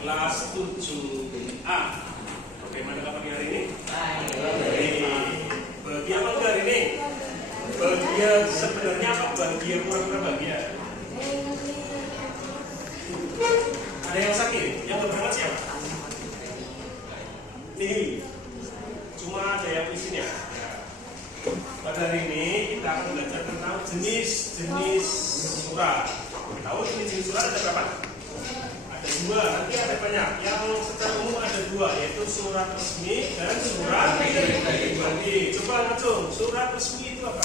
kelas 7A. Bagaimana pagi hari ini? Bahagia apa enggak hari ini? Bahagia sebenarnya apa bahagia pura-pura bahagia? Ada yang sakit? Yang berangkat siapa? Nih, cuma ada yang isinya. Pada hari ini kita akan belajar tentang jenis-jenis surat. Tahu jenis-jenis surat ada berapa? Ada dua, nanti ada banyak. Yang secara umum ada dua, yaitu surat resmi dan surat pribadi. Coba langsung, surat resmi itu apa?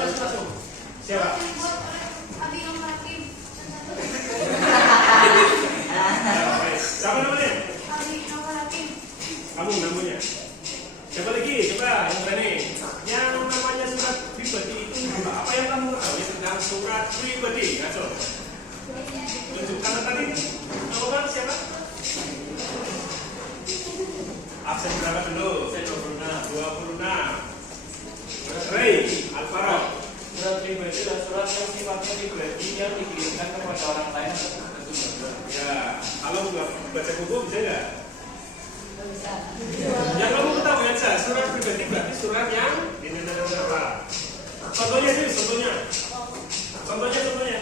Langsung. Siapa? Siapa namanya? Kamu namanya? Siapa lagi? Coba yang berani. Yang namanya surat pribadi itu apa yang kamu tahu tentang surat pribadi? Ngaco. Tunjukkan tadi. Kamu kan siapa? Absen berapa dulu? Saya 26. Ray, Alvaro. Surat pribadi adalah surat yang sifatnya pribadi yang dikirimkan kepada orang lain. Ya, kalau baca buku bisa nggak? Yang kamu ketahui aja, surat pribadi berarti surat yang ini apa? Contohnya sih, contohnya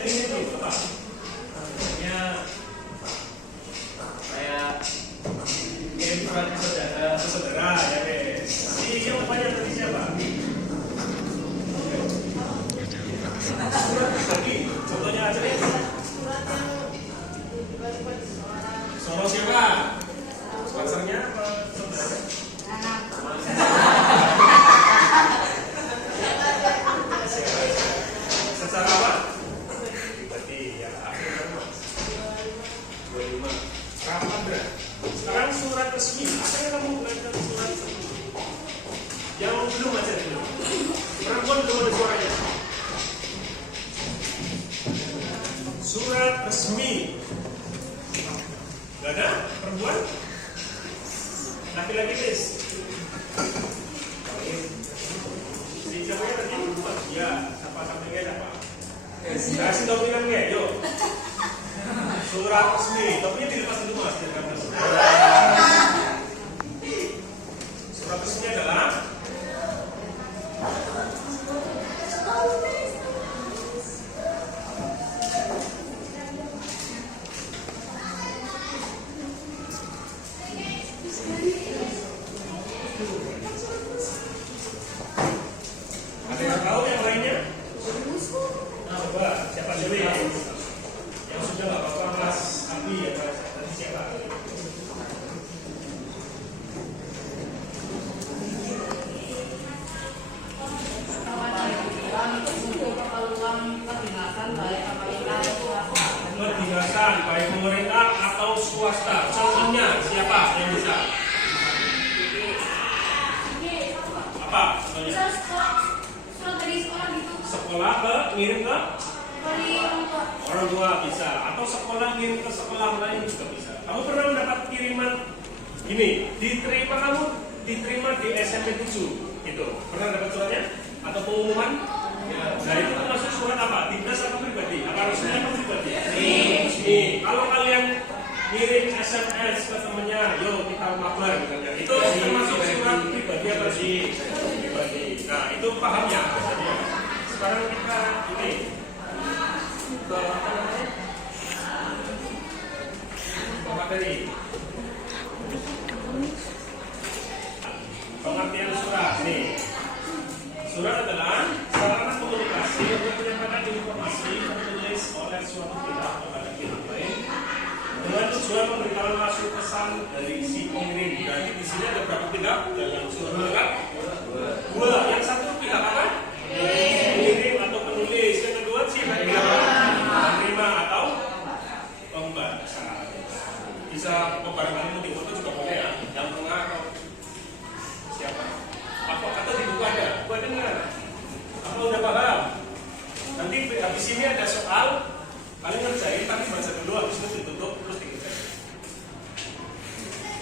ini tuh apa? Contohnya kayak kirim surat ke saudara, ya guys. Si yang banyak tadi siapa? Surat pribadi, contohnya aja deh. Solo siapa? Sponsornya apa? Saudara? Secara apa? Pribadi ya. 25. Rapat berat. Sekarang surat resmi. Apa yang kamu belajar surat resmi? Yang belum aja dulu. Perempuan belum ada suaranya. Surat resmi. Gak ada? Perempuan? Laki-laki guys. Si siapa tadi? Ya, siapa siapa? Kasih tahu bilang nggak? Yuk. Surat resmi. Topnya dilepas dulu mas. Surat resmi adalah baik pemerintah atau swasta. Contohnya siapa yang bisa? Apa? Contohnya? Surat dari sekolah gitu. Sekolah ke ngirim ke Orang tua bisa, atau sekolah ngirim ke sekolah lain juga bisa. Kamu pernah mendapat kiriman gini? Diterima di SMP 7 gitu. Pernah dapat suratnya? Atau pengumuman? Ya. Nah itu termasuk surat apa? Dinas atau pribadi? Apa resmi atau pribadi? Resmi. Kalau kalian ngirim SMS ke temennya, yo kita mabar misalnya, itu termasuk surat pribadi apa sih? Pribadi. Nah itu paham ya? Sekarang kita ini ke apa namanya? Materi. Pengertian surat nih. Surat adalah sarana komunikasi untuk menyampaikan informasi yang ditulis oleh suatu pihak kepada pihak lain dengan tujuan memberitahu masuk pesan dari si pengirim. Berarti di sini ada berapa pihak dalam surat kan? Dua. Yang satu pihak apa? Pengirim atau penulis. Yang kedua siapa? Penerima atau pembaca. Bisa pembarengan ini foto juga boleh ya. Yang tengah atau siapa? Apa kata di buku ada? Buku dengar. Apa udah paham? Nanti habis ini ada soal, kalian ngerjain tapi baca dulu, habis itu ditutup terus dikirim.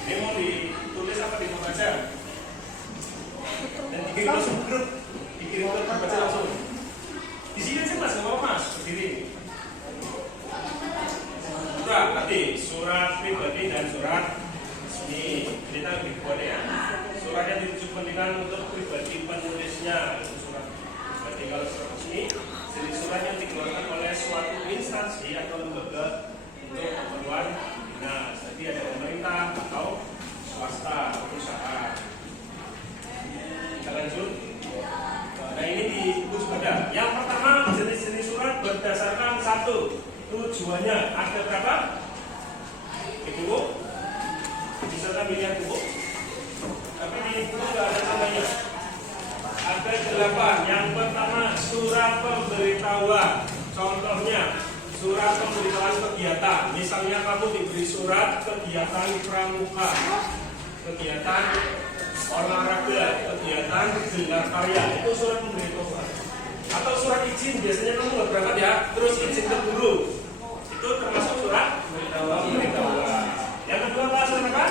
Ini mau ditulis apa dibaca? Dan dikirim langsung grup, dikirim ke baca langsung. Di sini aja mas, nggak apa mas, berdiri. surat tadi, surat pribadi dan surat resmi. Kita lebih kuat ya. Surat yang ditujukan untuk pribadi penulisnya itu surat pribadi. Kalau surat resmi, jadi surat yang dikeluarkan oleh suatu instansi atau lembaga untuk keperluan dinas. Jadi ada pemerintah atau swasta atau perusahaan. Kita lanjut. Nah ini di buku juga ada. Yang pertama jenis-jenis surat berdasarkan satu tujuannya. Ada berapa? Buku? Bisa kan lihat buku? Tapi di buku nggak ada namanya. Ada 8. Yang pertama surat pemberitahuan. Contohnya surat pemberitahuan kegiatan. Misalnya kamu diberi surat kegiatan pramuka, kegiatan olahraga, kegiatan gelar karya, itu surat pemberitahuan. Atau surat izin, biasanya kamu nggak berangkat ya, terus izin ke guru, itu termasuk surat pemberitahuan. Yang kedua apa? Surat apa?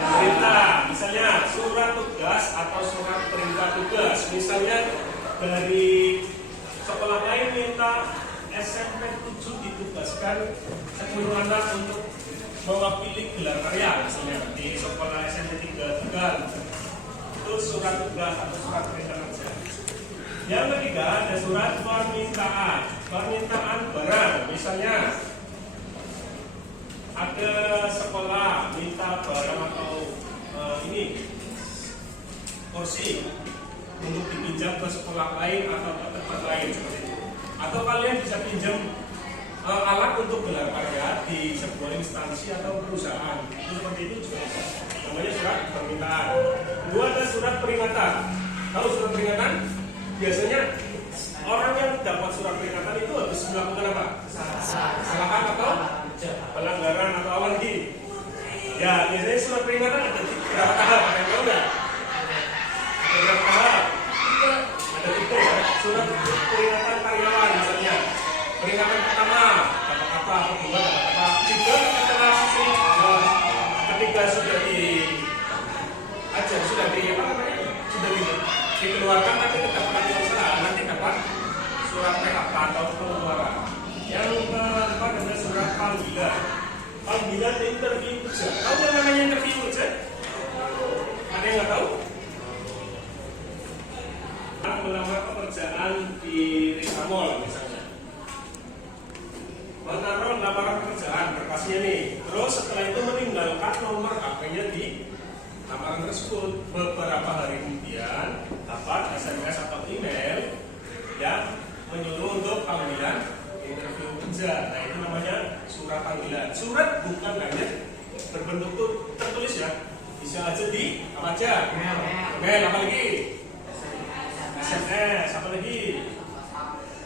Perintah. Misalnya surat tugas atau surat perintah tugas. Misalnya dari sekolah lain minta SMP 7 ditugaskan 10 anak untuk mewakili gelar karya, misalnya di sekolah SMP 3 Tegal. Itu surat tugas atau surat perintah kerja. Yang ketiga ada surat permintaan. Permintaan barang. Misalnya ada sekolah minta barang atau ini kursi untuk dipinjam ke sekolah lain atau ke tempat lain seperti itu. Atau kalian bisa pinjam alat untuk gelar karya di sebuah instansi atau perusahaan. Itu seperti itu juga bisa. Namanya surat permintaan. Kedua ada surat peringatan. Tahu surat peringatan? Biasanya orang yang dapat surat peringatan itu harus melakukan apa? Kesalahan atau pelanggaran atau apa lagi? Ya, biasanya surat peringatan ada berapa tahap? Ada tahu nggak? Ada berapa tahap? Ada 3 ya. Surat peringatan karyawan misalnya. Peringatan pertama dapat apa? Kedua dapat apa? 3 setelah ketika sudah dikeluarkan tapi tetap lagi usaha, nanti dapat surat PHK atau pengeluaran. Yang keempat adalah surat panggilan. Panggilan interview kerja. Tahu yang namanya interview kerja? Ada yang nggak tahu? Melamar pekerjaan di Risamol misalnya. Menaruh lamaran pekerjaan berkasnya nih. Terus setelah itu meninggalkan nomor HP-nya di lamaran tersebut. Beberapa hari kemudian dapat SMS atau email yang menyuruh untuk panggilan interview kerja. Nah itu namanya surat panggilan. Surat bukan hanya berbentuk tertulis ya, bisa aja di apa aja? Email, apa lagi? SMS, apa lagi?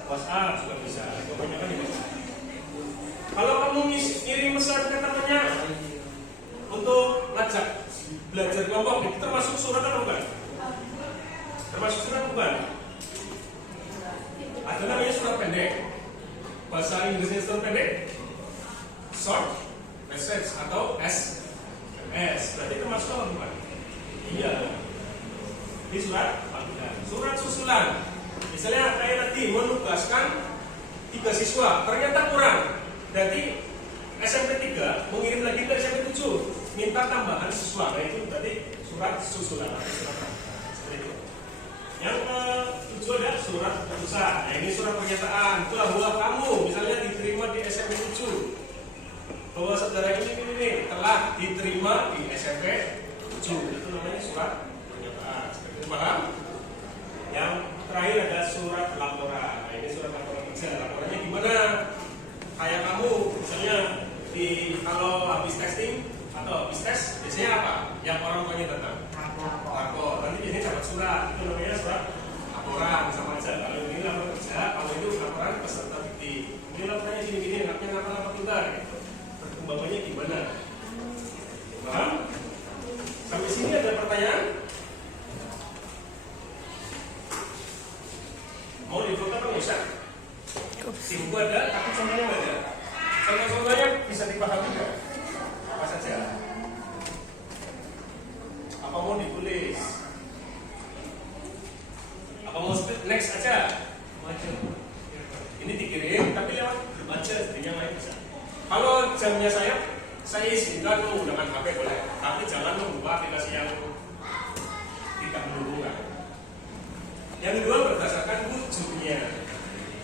WhatsApp juga bisa. Kebanyakan di WhatsApp. Kalau kamu ngirim pesan ke temannya untuk ngajak belajar kelompok, itu termasuk surat atau bukan? Termasuk surat bukan? Ada namanya surat pendek. Bahasa Inggrisnya surat pendek, short message atau SMS. Berarti termasuk apa bukan? Iya. Ini surat panggilan. Surat susulan. Misalnya kayak tadi menugaskan 3 siswa, ternyata kurang. Berarti SMP 3 mengirim lagi ke SMP 7 minta tambahan siswa. Nah itu berarti surat susulan. Seperti itu. Yang ke-7 ada surat keputusan. Nah ini surat pernyataan bahwa kamu misalnya diterima di SMP 7, bahwa saudara ini telah diterima di SMP 7. Itu namanya surat pernyataan. Seperti itu, paham? Yang terakhir ada surat laporan. Nah ini surat laporan kerja. Laporannya gimana? Kayak kamu misalnya kalau habis testing atau habis tes biasanya apa? Yang orang tuanya datang lapor. Nanti biasanya dapat surat. Itu namanya surat laporan sama aja. Kalau ini laporan kerja, kalau itu laporan peserta didik. Ini laporannya gini-gini, anaknya ngapa-ngapa pintar. Gitu. Perkembangannya gimana? Paham? Sampai sini ada pertanyaan? Mau difoto apa nggak usah? Di buku ada, tapi contohnya nggak ada. Contoh-contohnya bisa dipahami nggak? Apa saja? Apa mau ditulis? jamnya saya izinkan menggunakan HP boleh, tapi jangan membuat aplikasi yang tidak menghubungkan. Yang kedua berdasarkan wujudnya.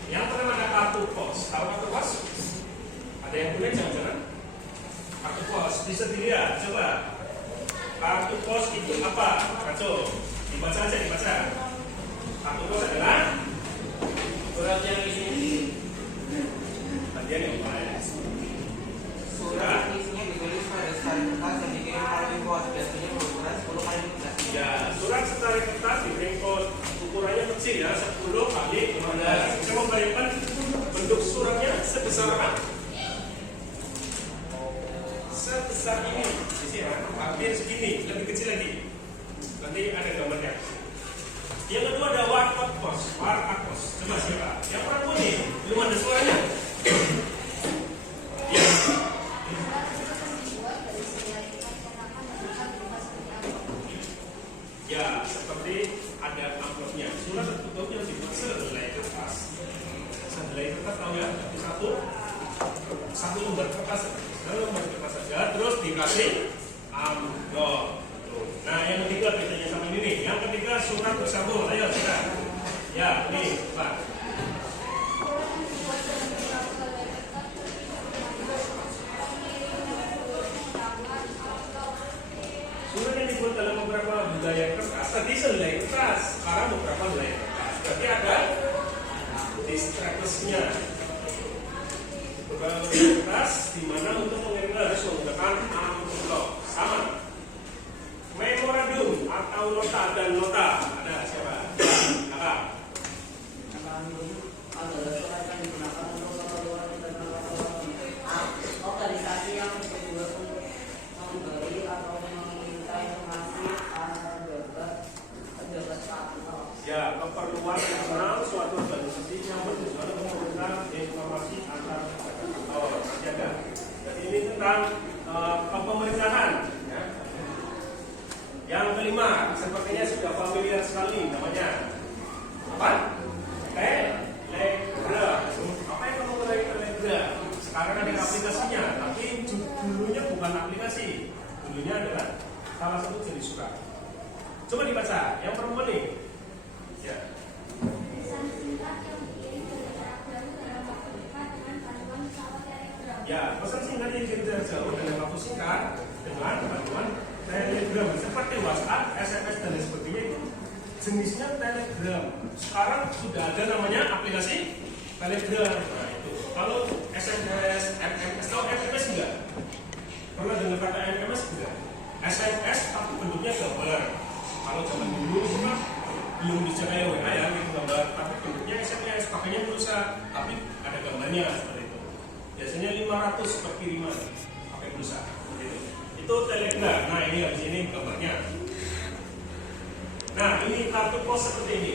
Yang pertama ada kartu pos. Tahu kartu pos? Ada yang punya jangan-jangan? Kartu pos bisa dilihat, coba. Kartu pos itu apa? Kacau. Dibaca aja, dibaca. Kartu pos adalah Surat yang isinya bagian yang mana? surat isinya ditulis pada secari kertas dan dikirim melalui pos, biasanya berukuran 10 kali 15. Ya, surat secari kertas dikirim pos, ukurannya kecil ya, 10 kali 15. Saya membayangkan bentuk suratnya sebesar apa? Sebesar ini, di sini ya, hampir segini, lebih kecil lagi. Nanti ada gambarnya. Yang kedua ada warkop pos, coba siapa? Yang orang kuning, belum ada suaranya. Ya. Ya, seperti ada amplopnya. Surat tertutupnya dibuat sehelai kertas. Sehelai kertas tahu ya? Satu lembar kertas. Lembar kertas saja, terus dikasih amplop. Nah, yang ketiga bedanya sama ini nih. Yang ketiga surat bersambung. Ayo kita. Ya, nih, Pak. Surat yang dibuat dalam beberapa budaya kertas. Tadi selai kertas, sekarang beberapa helai kertas. Berarti ada distrakusnya. Beberapa kertas di mana untuk mengirim harus menggunakan amplop. Sama. Memorandum atau nota dan nota. Ada siapa? Apa? Adalah surat yang digunakan untuk keperluan organisasi yang bertujuan untuk memberi atau meminta informasi pejabat kantor. Ya, keperluan internal suatu organisasi yang bertujuan untuk memberikan informasi antar kantor. Jaga. Jadi ini tentang kepemerintahan. Ya. Yang kelima, sepertinya sudah familiar sekali namanya. Apa? Telegram. Apa yang kamu ketahui Telegram? Sekarang ada aplikasinya, tapi dulunya bukan aplikasi. Dulunya adalah salah satu jenis surat. Coba dibaca, yang perempuan nih. Ya. Pesan singkat yang dikirim ke daerah jauh dalam waktu dekat dengan bantuan pesawat Telegram. Ya, pesan singkat yang dikirim dari jauh dalam waktu singkat dengan bantuan Telegram. Seperti WhatsApp, SMS dan lain sebagainya itu jenisnya Telegram. Sekarang sudah ada namanya aplikasi Telegram. Nah, itu. Kalau SMS, MMS, tahu MMS enggak? Pernah dengar kata MMS enggak? SMS tapi bentuknya gambar. Kalau zaman dulu itu kan belum bisa kayak WA ya, gitu gambar, tapi bentuknya SMS, pakainya pulsa, tapi ada gambarnya seperti itu. Biasanya 500 per kiriman pakai pulsa. Gitu. Itu Telegram. Nah, ini di sini gambarnya. Nah, ini kartu pos seperti ini.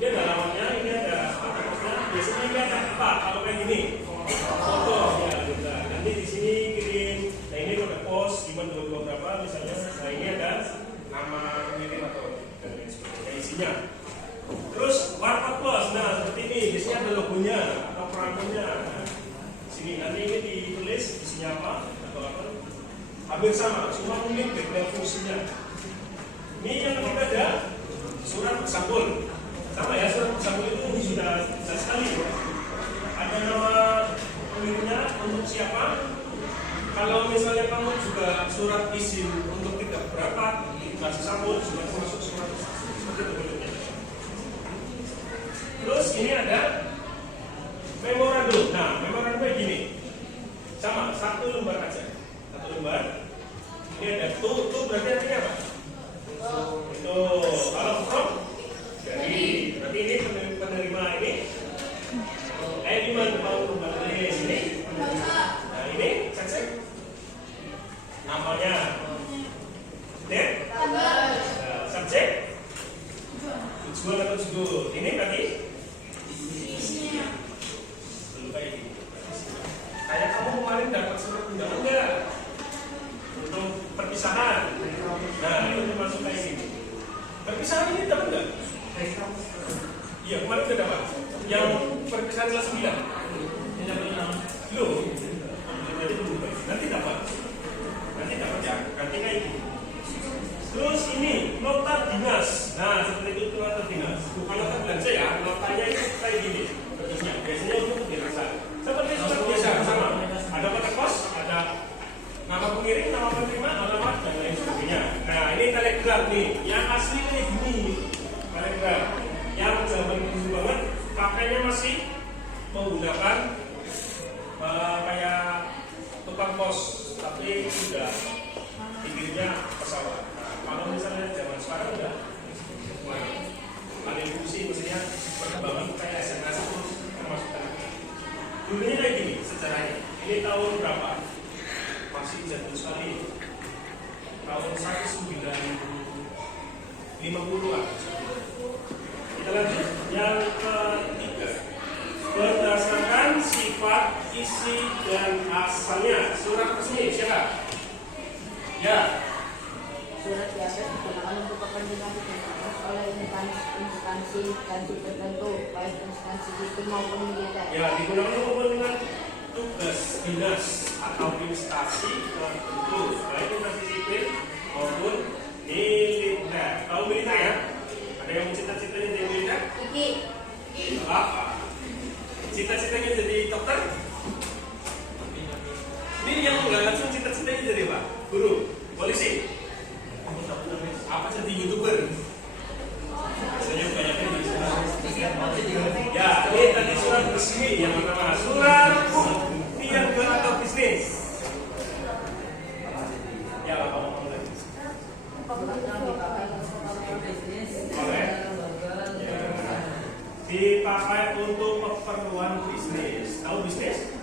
Ini ada alamatnya, ini ada kartu-posnya. Biasanya ini ada apa? Kalau kayak gini, foto ya, gitu. Nanti di sini kirim. Nah, ini kode pos, dibuat dua berapa misalnya. Nah, ini ada nama pengirim atau dan lain sebagainya isinya. Terus warkop pos. Nah, seperti ini. Biasanya ada logonya atau perangkonya. Nah, sini nanti ini ditulis isinya apa atau apa. Hampir sama, cuma mungkin beda fungsinya. Ini yang ketiga ada surat bersambung. Sama ya, surat bersambung itu sudah jelas sekali. Ada nama pengirimnya untuk siapa. Kalau misalnya kamu juga surat izin untuk tidak berapa dikasih sambung juga termasuk surat seperti itu bentuknya. Terus ini ada memorandum. Nah, memorandumnya gini. Sama, satu lembar aja. Satu lembar. Ini ada tuh berarti artinya apa? Itu kalau from dari berarti ini penerima ini gimana mau kembali ini nah ini cek namanya date subjek tujuan atau judul ini berarti Isinya. belum kayak gini kayak kamu kemarin dapat surat undangan enggak untuk perpisahan. Nah, itu termasuk kayak gini. Perpisahan ini dapat nggak? Iya, kemarin sudah dapat. Yang perpisahan kelas 9. Yang dapat 6. Lu ongkos, tapi sudah dikirimnya pesawat. Nah, kalau misalnya zaman sekarang udah ada fungsi, maksudnya perkembangan kayak SMS itu termasukkan. Dulunya kayak gini sejarahnya. Ini tahun berapa? Masih jadul sekali. Tahun 1950-an. Kita lanjut. Yang ketiga, berdasarkan sifat, isi, dan asalnya. Surat resmi siapa? Ya. Surat biasa digunakan untuk kepentingan dinas oleh instansi tertentu, baik instansi sipil maupun militer. Ya, digunakan untuk kepentingan tugas dinas atau instansi tertentu, baik instansi sipil maupun militer. Tahu militer ya? Ada yang cita-citanya jadi militer? Apa? Cita-citanya jadi dokter? Ini yang nggak langsung cita-citanya jadi apa? Guru, polisi, apa jadi YouTuber? Biasanya banyaknya di sana. Ya, ini tadi surat resmi yang pertama. Surat niaga atau bisnis. Ya, apa ngomong lagi? Boleh. Ya. Dipakai untuk keperluan bisnis. Tahu bisnis?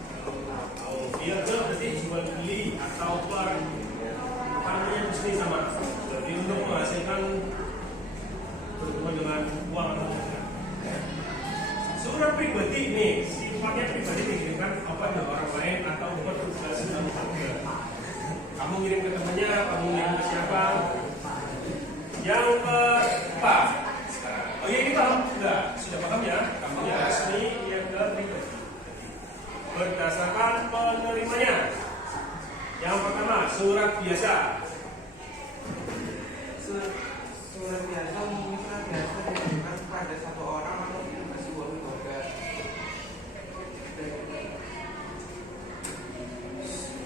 Tahu. Dia berarti jual beli atau namanya bisnis sama. Jadi untuk menghasilkan berhubungan dengan uang atau surat pribadi nih, sifatnya pribadi dikirimkan kepada orang lain atau bertugas dalam keluarga. Kamu ngirim ke temannya, kamu ngirim ke siapa? Yang keempat. Oh iya, ini paham? Enggak, sudah paham ya? Kamu yang resmi, yang ke pribadi. Berdasarkan penerimanya. Yang pertama, surat biasa. Surat biasa umumnya surat biasa diberikan kepada satu orang atau ke sebuah lembaga.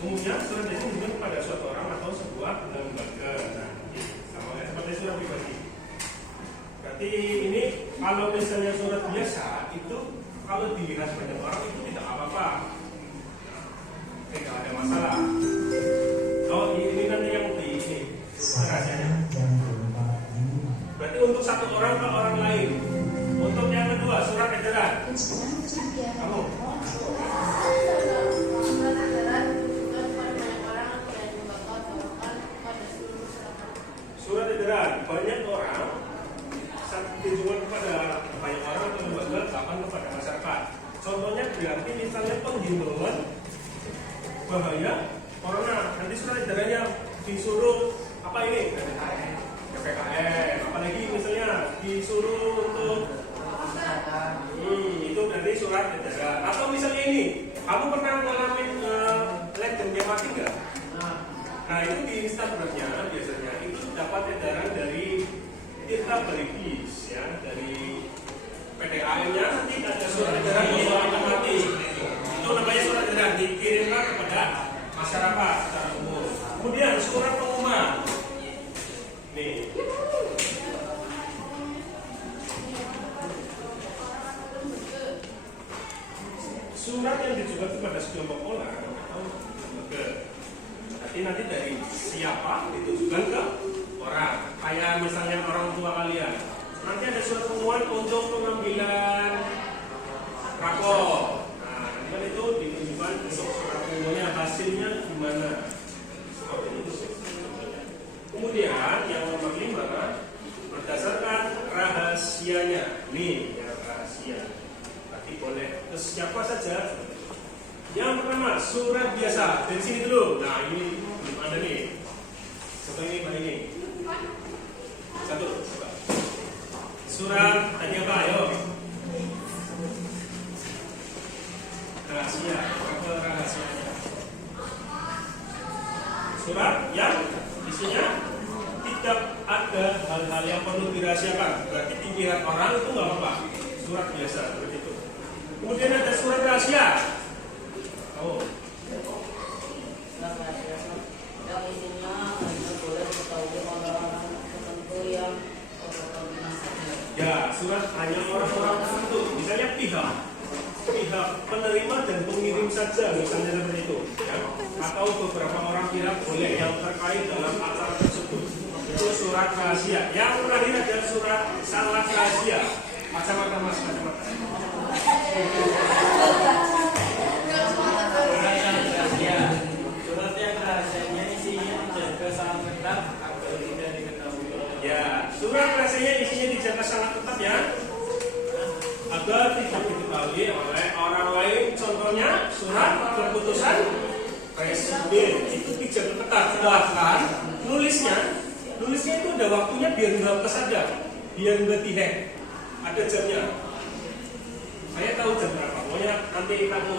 Umumnya surat biasa diberikan kepada suatu orang atau sebuah lembaga. Nah, sama seperti surat pribadi. Berarti ini kalau misalnya surat biasa itu kalau dilihat banyak orang itu tidak apa-apa, tidak ada masalah. Oh, ini nanti yang di ini rahasianya. Berarti untuk satu orang ke orang lain. Untuk yang kedua, surat edaran. Kamu? Surat edaran banyak orang ditujukan kepada banyak orang atau lembaga, bahkan kepada masyarakat. Contohnya berarti misalnya penghimbauan bahaya corona. Nanti surat edarannya disuruh apa ini? PPKM. Apalagi misalnya disuruh untuk itu berarti surat edaran. Atau misalnya ini, kamu pernah ngalamin legend mati nggak? Nah itu di Instagramnya biasanya itu dapat edaran dari Tirta Barigis ya, dari PDAM-nya nanti ada surat edaran untuk orang mati. Itu namanya surat edaran dikirimkan kepada masyarakat secara umum. Kemudian surat pengumuman. Nih. Surat yang ditujukan kepada sekelompok orang atau lembaga. Nanti dari siapa ditujukan ke orang. Kayak misalnya orang tua kalian. Nanti ada surat pengumuman untuk pengambilan rapor. Nah, nanti kan itu ditujukan untuk surat pengumumannya hasilnya gimana. Seperti itu. Kemudian yang nomor 5 berdasarkan rahasianya. Nih, yang rahasia. Berarti boleh ke siapa saja. Yang pertama, surat biasa. Dari sini dulu. Nah, ini belum ada nih. Coba ini. Satu, coba. Surat tadi apa? Ayo. Rahasia. Apa rahasianya? Surat yang isinya tidak ada hal-hal yang perlu dirahasiakan. Berarti dilihat orang itu nggak apa-apa. Surat biasa seperti itu. Kemudian ada surat rahasia. Oh. Surat rahasia yang isinya hanya boleh diketahui oleh orang tertentu yang ya, surat hanya orang-orang tertentu. Misalnya pihak penerima dan pengirim saja misalnya seperti itu ya. Atau beberapa orang kira boleh yang terkait dalam acara tersebut itu surat rahasia. Yang terakhir adalah surat sangat rahasia. Macam-macam mas, macam-macam. Surat yang rahasianya isinya dijaga sangat ketat agar tidak diketahui. Ya, surat rahasianya isinya dijaga sangat ketat ya, agar tidak diketahui oleh orang lain. Contohnya surat keputusan presiden itu dijaga ketat. Bahkan nulisnya itu ada waktunya biar nggak kesadap, biar nggak dihack. Ada jamnya. Saya tahu jam berapa. Pokoknya nanti kamu,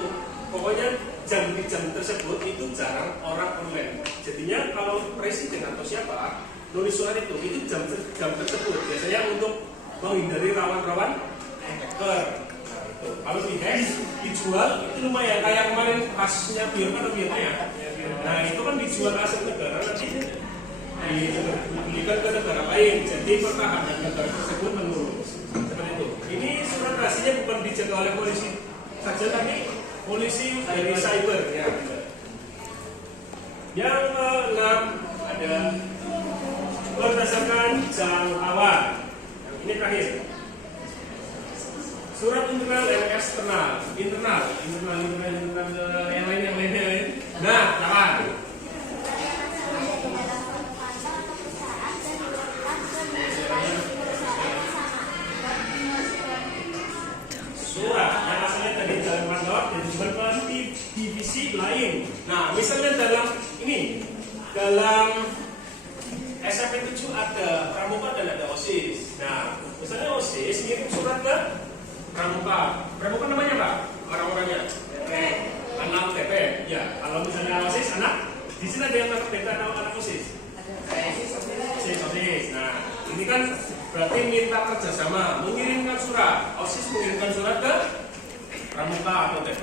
pokoknya jam tersebut itu jarang orang online. Jadinya kalau presiden atau siapa nulis surat itu jam tersebut biasanya untuk menghindari rawan-rawan hacker. Kalau dihack, dijual itu lumayan. Kayak kemarin kasusnya Biorka atau Biorka ya. Nah itu kan dijual aset negara nanti dibelikan ke negara lain. Jadi pertahanan negara tersebut menurun. Seperti itu. Ini surat rahasianya bukan dijaga oleh polisi saja, tapi polisi dari cyber ya. Yang keenam ada berdasarkan jangkauan. Ini terakhir. Surat internal dan eksternal. Internal yang lain. Nah, kawan. Surat yang asalnya dari dalam kantor dan disebarkan di divisi lain. Nah, misalnya dalam SMP 7 ada pramuka dan ada OSIS. Nah, misalnya OSIS ngirim surat ke pramuka. Pramuka namanya apa? Orang-orangnya. Anak TP. Ya, kalau misalnya OSIS anak, di sini ada yang anak TP atau anak OSIS. OSIS. Nah, ini kan berarti minta kerjasama, mengirimkan surat. OSIS mengirimkan surat ke pramuka atau TP.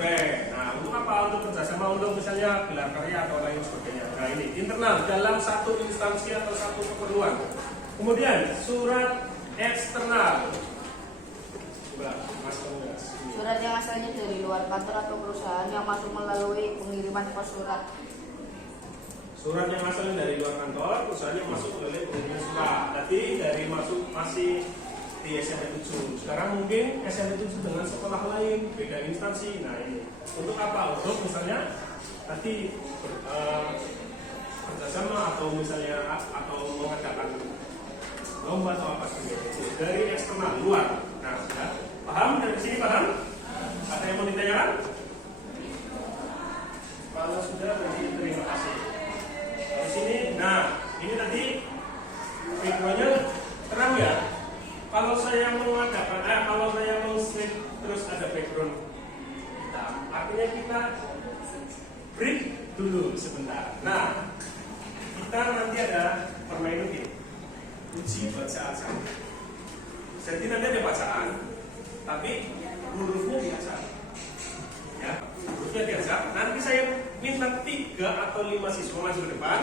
Nah, untuk apa? Untuk kerjasama, untuk misalnya gelar karya atau lain sebagainya. Nah, ini internal dalam satu instansi atau satu keperluan. Kemudian surat eksternal. Coba, Mas Pengas. Surat yang asalnya dari luar kantor atau perusahaan yang masuk melalui pengiriman pos surat. Surat yang asalnya dari luar kantor, perusahaan yang masuk melalui pengiriman surat. Tadi dari masih di SMP 7. Sekarang mungkin SMP 7 dengan sekolah lain, beda instansi. Nah ini untuk apa? Untuk misalnya tadi kerjasama atau misalnya atau mengadakan lomba atau apa sebagainya dari eksternal luar. Nah, sudah paham dari sini, paham? Ada yang mau ditanyakan? Kalau sudah berarti terima kasih. Di sini, nah ini tadi backgroundnya terang ya. Kalau saya mengadakan, kalau saya meng-slide terus ada background hitam, artinya kita break dulu sebentar. Nah, kita nanti ada permainan ini, uji bacaan saya. Jadi nanti ada bacaan, tapi hurufnya biasa. Ya, hurufnya biasa. Nanti saya minta 3 atau 5 siswa maju ke depan.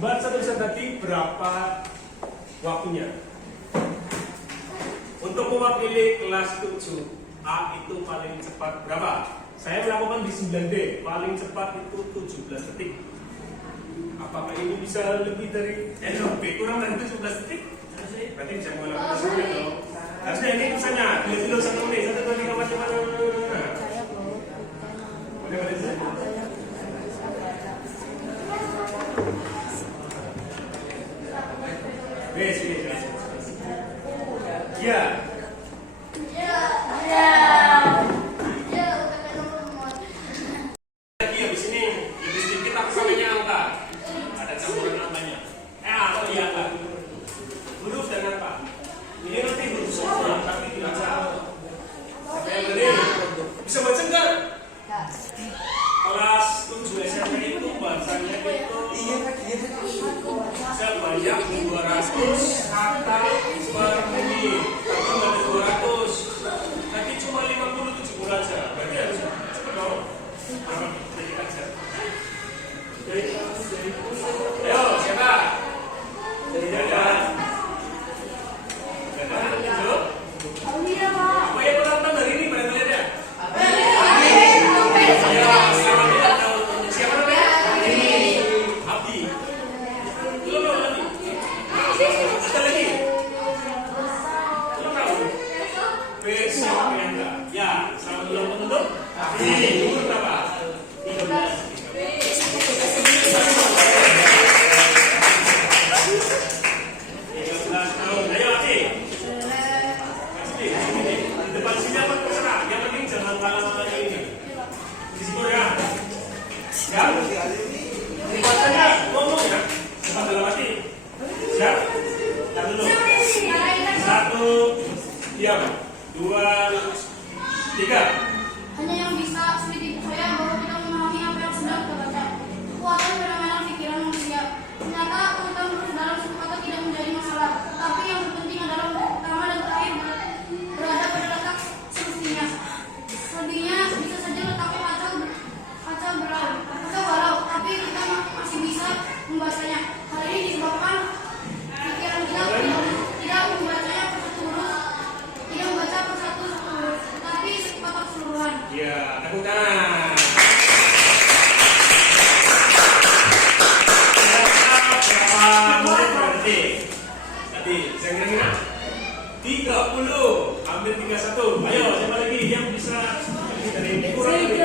Baca tulisan tadi berapa waktunya. Untuk mewakili kelas 7A itu paling cepat berapa? Saya melakukan di 9D, paling cepat itu 17 detik. Apakah ini bisa lebih dari lebih kurang dari 17 detik? Berarti bisa melakukan semuanya dong. Harusnya ini misalnya dulu 1 menit, 1, 2, 3, 4, 5, 6. Boleh saya? Wes. Ya. Lagi habis ini lebih sedikit aku samanya angka. Ada campuran angkanya. Atau iya angka. Huruf dan apa? Ini nanti huruf semua, tapi dibaca. Siapa yang beri? 30. Hampir 31. Ayo, siapa lagi yang bisa lebih dari ini? Kurang lebih.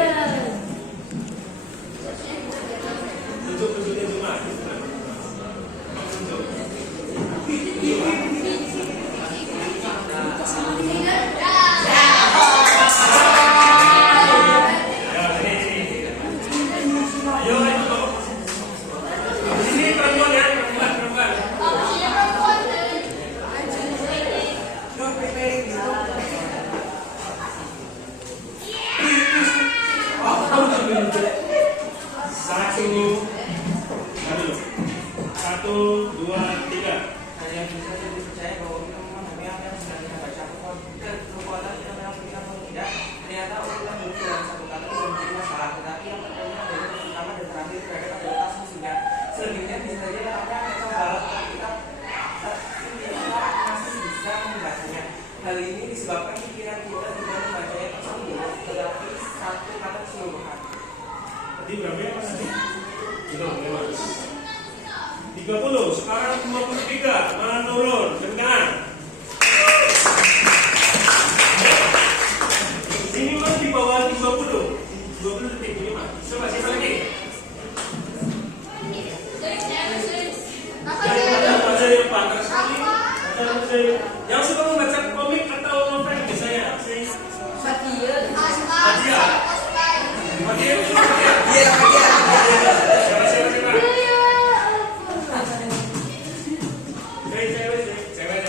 Tunjuk cuma. Tunjuk. Ya, sini. Ayo, ayo. Sini perempuan ya, perempuan. Satu, dua, tiga. Nah, yang bisa saya dipercaya bahwa kita memahami apa yang sedang kita baca dan kekuatan kita memang kita mau tidak ternyata kita mungkin dalam satu kata bisa menjadi masalah, tetapi yang terpenting dari yang pertama dan terakhir terhadap adalah asumsinya. Selebihnya bisa saja apa yang kita balas kita masih bisa membacanya. Hal ini disebabkan pikiran kita tidak membacanya tersebut, tetapi satu kata keseluruhan. Tadi berapa ya Mas tadi? Belum, lewat. 30, sekarang 23, menurun, ke kanan. Ini Mas di bawah 20 detik ini Mas. Coba siapa lagi? Baca yang pantas sekali. Yang suka membaca komik atau novel biasanya? Fatia. Cewek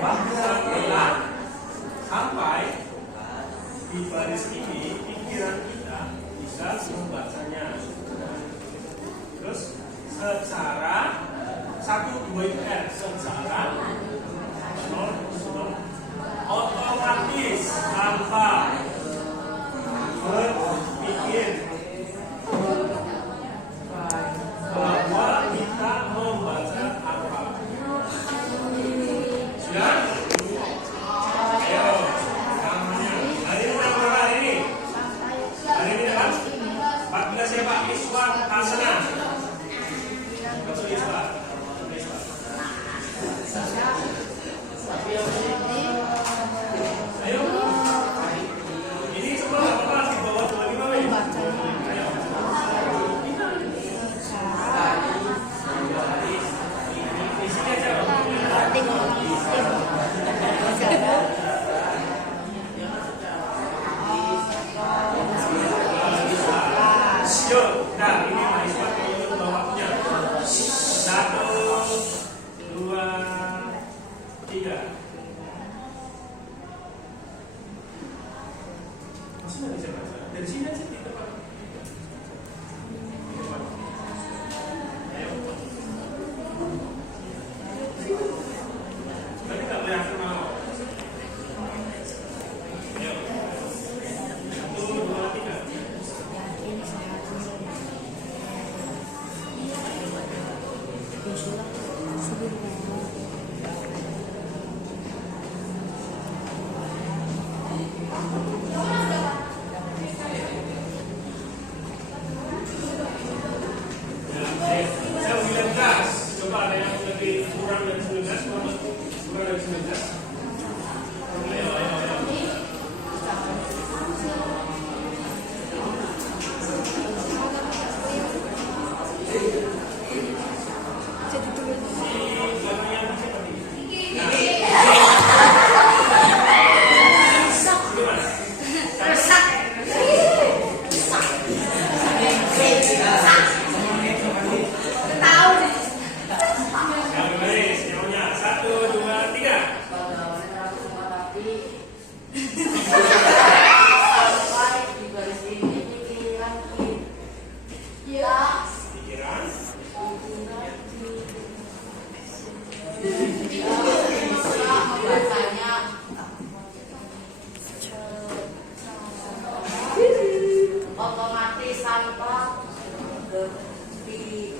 Setelah sampai di baris ini, pikiran kita bisa membacanya. Terus secara 1, 2 itu secara otomatis tanpa berpikir bahwa kita membaca apa. Sudah? Ayo, namanya. Hari ini berapa hari ini? Hari ini kan? 14 ya Pak, Iswar Hasana. Maksud Iswar. Ayo. Ini semua nggak apa-apa, di bawah 25 ya. Ayo. Di sini aja. Yuk, nah ini mahasiswa yang bawahnya. 1, 2, 3. Masih nggak bisa baca? Dari sini aja di depan. Di depan. Ayo. Tapi nggak kelihatan mau. Ayo. 1, 2, 3. Coba ada yang lebih kurang dari 19, kurang dari 19. Ayo, ayo, ayo. Otomatis tanpa berpikir.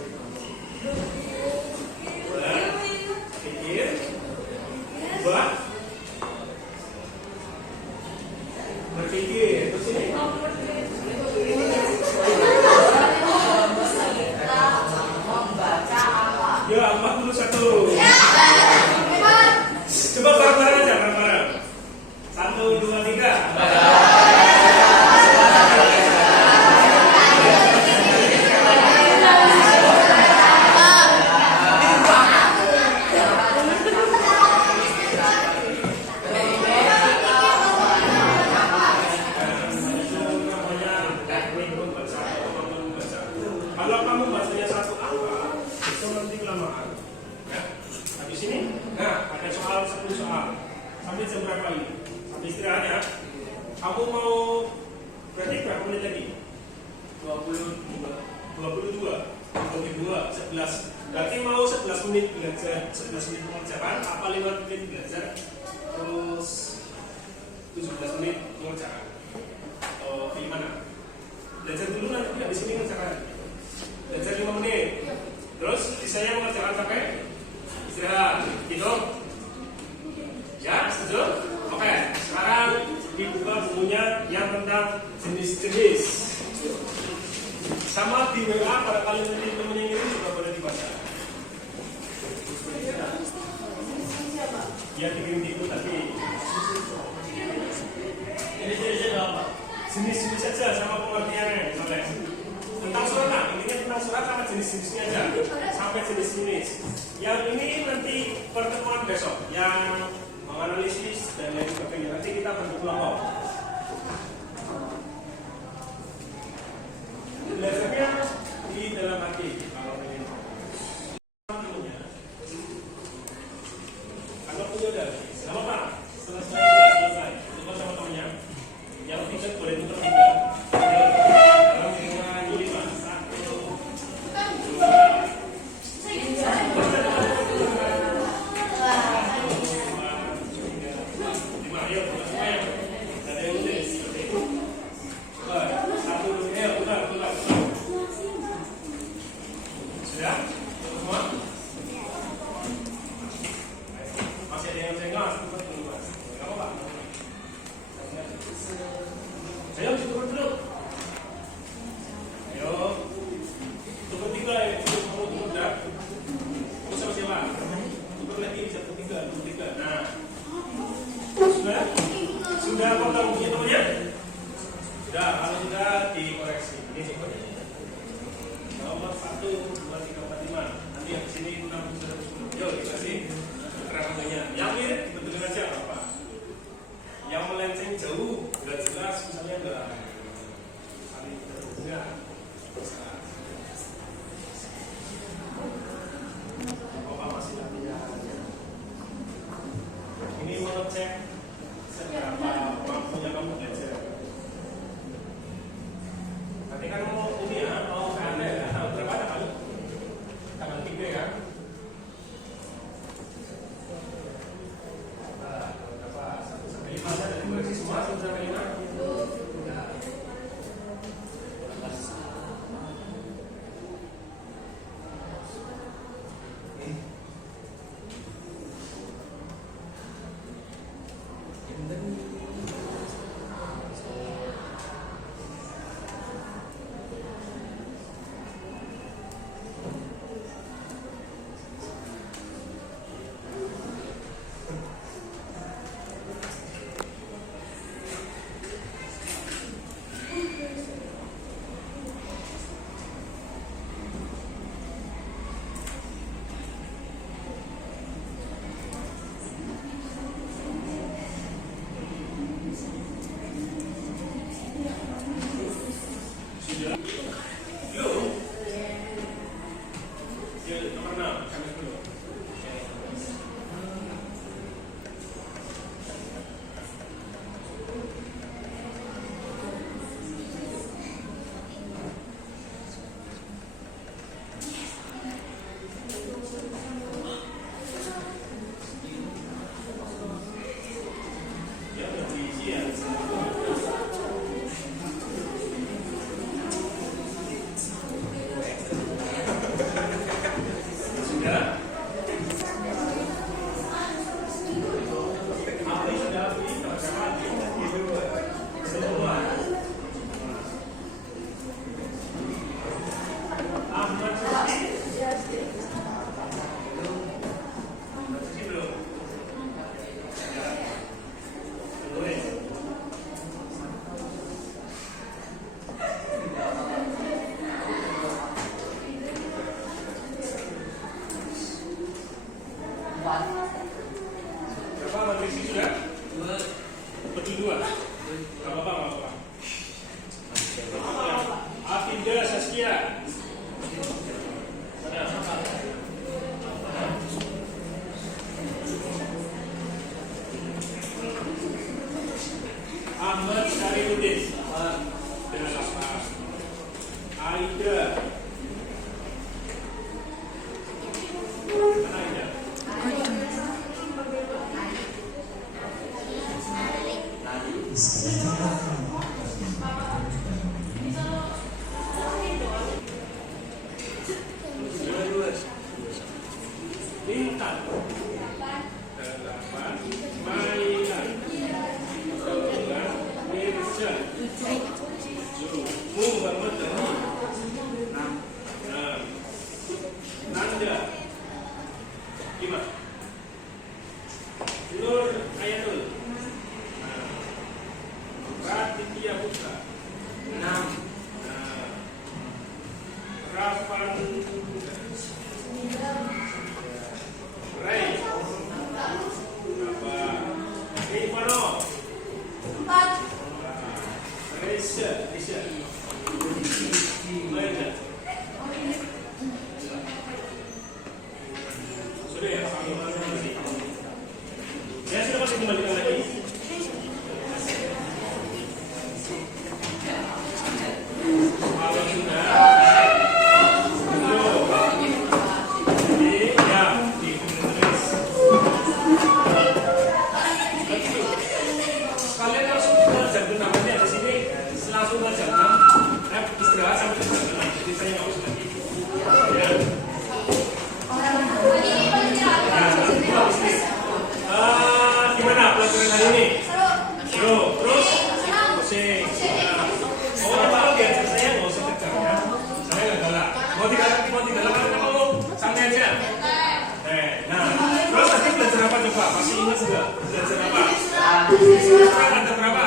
Berpikir, terus ini. Kita membaca apa? Ya, 41. Coba bareng-bareng aja, bareng-bareng. 1, 2, 3. Kalau kamu bacanya satu angka, itu nanti kelamaan. Ya. Habis ini, nah ada soal 10 soal. Sampai jam berapa ini? Sampai istirahat ya. Kamu mau berarti berapa menit lagi? 22, 11. Berarti mau 11 menit belajar, 11 menit pengerjaan, apa 5 menit belajar, terus 17 menit pengerjaan. Atau gimana? Belajar dulu nanti di sini ngerjakan. Belajar 5 menit. Terus sisanya mengerjakan sampai istirahat. Gitu? Ya, setuju? Oke, sekarang dibuka bukunya yang tentang jenis-jenis. Sama di WA pada kali nanti temennya ini juga boleh dibaca. Ya dikirim di tadi. Jenis-jenisnya apa? Jenis-jenis saja sama pengertiannya, misalnya tentang surat, nah intinya tentang surat sama jenis-jenisnya aja, sampai jenis-jenis. Yang ini nanti pertemuan besok, yang menganalisis dan lain sebagainya. Nanti kita bentuk kelompok. Belajarnya di dalam hati kalau ingin. Kalau punya dalih. yang jenggot cepat dulu mas. Nggak apa-apa. Ayo turun dulu. Ayo. Tukar tiga ya. Kamu turun dah. Kamu sama siapa? Tukar lagi satu tiga. Nah. Sudah? Sudah potong bunyi temannya? Sudah. Kalau sudah dikoreksi. Ini nomor 1, 2, 3, 4, 5. Nanti yang sini 6, 7, 10. Yuk dikasih keterangannya. Yang mirip betulin aja apa? Yang melenceng jauh, nggak jelas, misalnya nggak saling terhubungan. Apa masih latihan? Ini mau ngecek seberapa mampunya kamu belajar. Nanti kan mau ini ya, mau ada ya, tanggal berapa ada kali? Tanggal 3 ya. Berapa? 1 sampai 5 ada dari koreksi semua 1 sampai 5. Ahmad Syarifuddin dengan apa? Aida. Mana Aida? Bintang. 8. Mainan. 9. Mirza. 7. Muhammad Dhani. 6. Nanda. 5. Nur Hayatul. Raditya Putra. 6. Rafan Ray. Rifano. 4. Reza. Maida. Sudah ya, ya sudah pasti kembalikan lagi. Kalau sudah, kalian langsung jam 6 nanti di sini langsung ke jam 6 istirahat sampai jam 6 jadi saya nggak usah lagi ya. Masih ingat juga? Belajar apa? Surat ada berapa?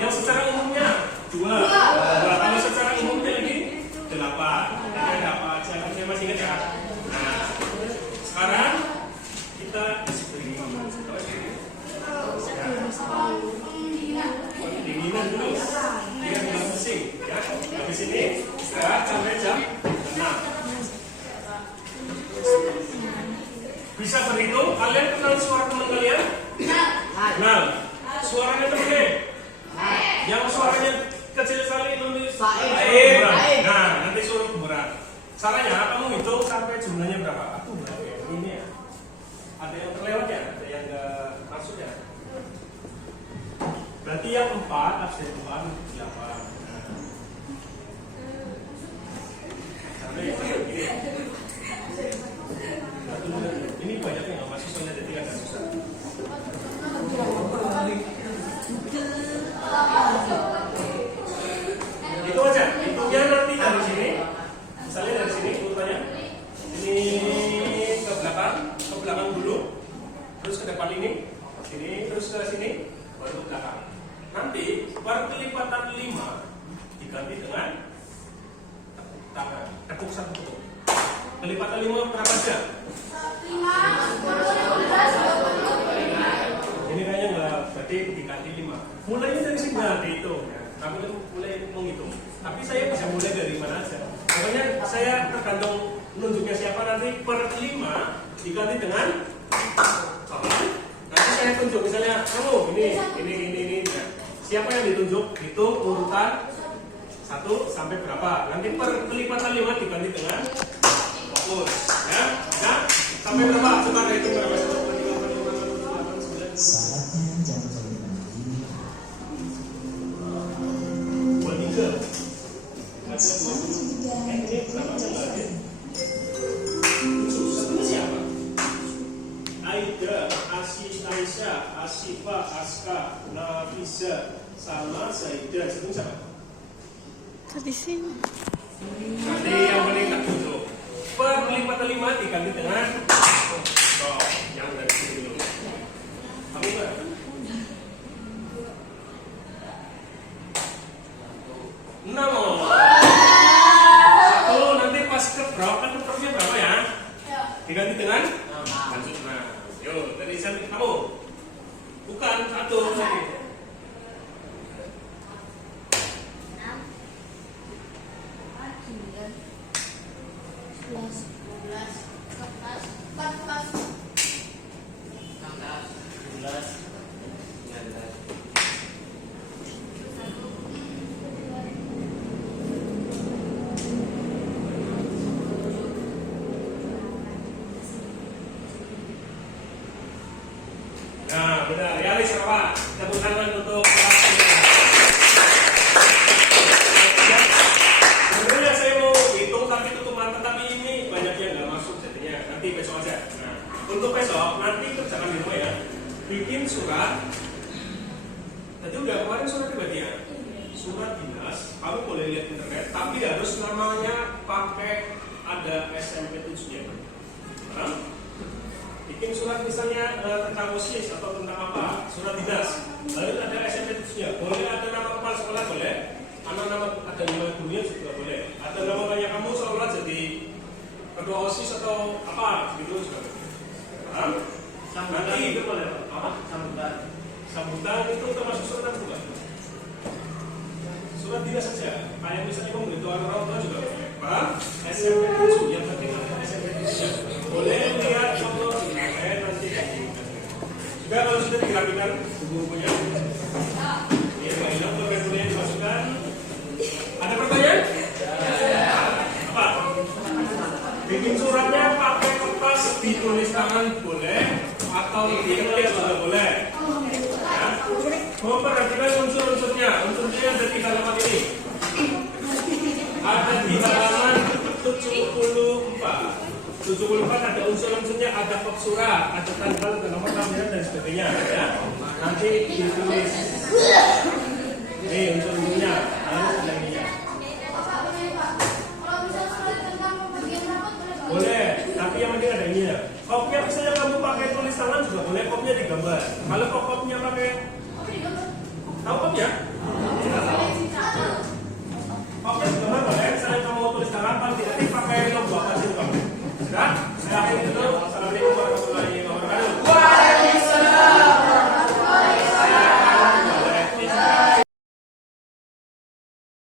Yang secara umumnya 2. Kalau secara umumnya lagi 8. Jadi ada apa aja? Kan saya masih ingat ya. Nah, sekarang kita eksperimen. Dinginan dulu, biar nggak pusing. Ya, habis ini istirahat sampai jam 6. Bisa berhitung? Kalian kenal suara teman kalian? Kenal. Suaranya temennya? Yang suaranya kecil sekali nulis Saib. Nah, nanti suruh berat. Caranya kamu hitung sampai jumlahnya berapa? Aku berapa ya? Ini ya. Ada yang terlewat ya? Ada yang nggak masuk ya? Berarti yang 4, absen 4, 8. Sampai ini. Ini banyak yang nggak masuk soalnya jadi agak susah. Itu aja, hitungnya nanti dari sini. Misalnya dari sini urutannya. Ini ke belakang dulu. Terus ke depan ini, sini, terus ke sini, baru ke belakang. Nanti perkelipatan 5 diganti dengan tangan, tepuk satu tepuk. Kelipatan 5 berapa jam? 5. Ini kayaknya nggak, berarti diganti 5. Mulainya dari sini nggak dihitung. Kamu itu mulai menghitung. Tapi saya bisa mulai dari mana aja. Pokoknya saya tergantung menunjuknya siapa, nanti per 5 diganti dengan apa? Nanti saya tunjuk misalnya kamu ini. Ya. Siapa yang ditunjuk? Hitung urutan 1 sampai berapa. Nanti per kelipatan 5 diganti dengan fokus. Ya, nah, sampai berapa? Coba hitung berapa? 1, 2, 3, 4, 5, 6, 7, 8, 9. Saatnya jam kelima. Buat 3. Ada 20. Ini berapa jam lagi? Satunya siapa? Aida, Aisyah, Asyifa, Aska, Nafisa, sama Zaidah. Satu siapa? Di sini. Nanti yang paling tak tunjuk. Per kelipatan 5 diganti dengan yang dari sini dulu. Kamu enggak? 6. 1 nanti pas ke berapa kan tetapnya berapa ya? Diganti dengan 6. Yuk, dari sana kamu. Bukan 1 lagi. 11. Nah, benar. Ya, wis apa? Tepuk tangan untuk sebenarnya saya mau hitung tapi tutup mata, tapi ini banyak yang nggak masuk jadinya. Nanti besok aja. Nah, untuk besok nanti kerjakan di rumah ya. Bikin surat. Tadi udah kemarin surat berarti ya. Surat dinas. Kamu boleh lihat internet, tapi harus namanya pakai ada SMP 7-nya. Nah, bikin surat misalnya tentang OSIS atau tentang apa, surat dinas. Lalu ada SMP nya, boleh ada nama kepala sekolah, boleh. Nama ada nama gurunya juga boleh. Ada nama banyak kamu seolah jadi ketua OSIS atau apa, gitu juga. Sambutan itu boleh apa? Sambutan itu termasuk surat bukan? Surat dinas saja. Kayak misalnya pemberitahuan orang tua juga boleh. Paham? SMP 7 yang penting ada SMP 7. Boleh lihat foto nanti juga kalau sudah dirapikan buku-bukunya. Ini banyak dokumen yang dimasukkan. Ada pertanyaan? Apa? Bikin suratnya pakai kertas ditulis tangan boleh atau ditulis juga boleh. Ya. Memperhatikan unsur-unsurnya. Unsurnya ada di halaman ini. Ada di halaman 74. 74 ada unsur-unsurnya, ada kop surat, ada tanggal, ada nomor lampiran dan sebagainya ya. Nanti ditulis. Ini unsur-unsurnya, harus ada ininya. Boleh, tapi yang penting ada ininya. Kopnya misalnya kamu pakai tulis tangan juga boleh, kopnya kokopnya digambar. Kalau kokopnya pakai Oke, digambar. tahu kan ya?